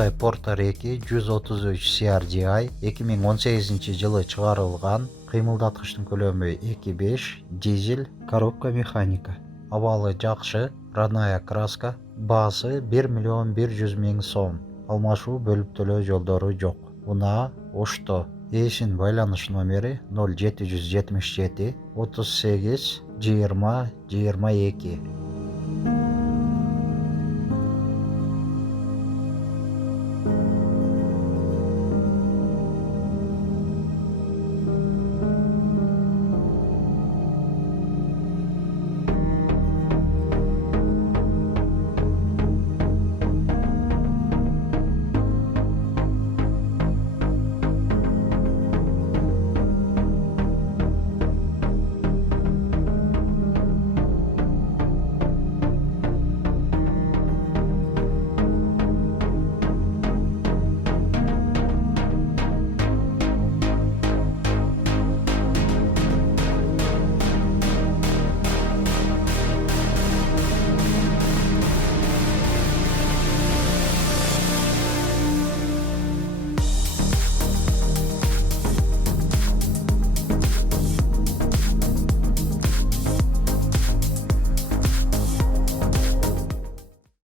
Hyundai Porter 2 133 CRDI 2018 жылы чыгарылган. Кыймылдаткычтын көлөмү 2.5, дизель, коробка механика. Абалы жакшы, родная краска. Баасы 1.100.000 сом. Алмашуу бөлүп төлөө жолдору жок. Унаа Ошто. Ээсинин байланыш номери 0777 38 20 22.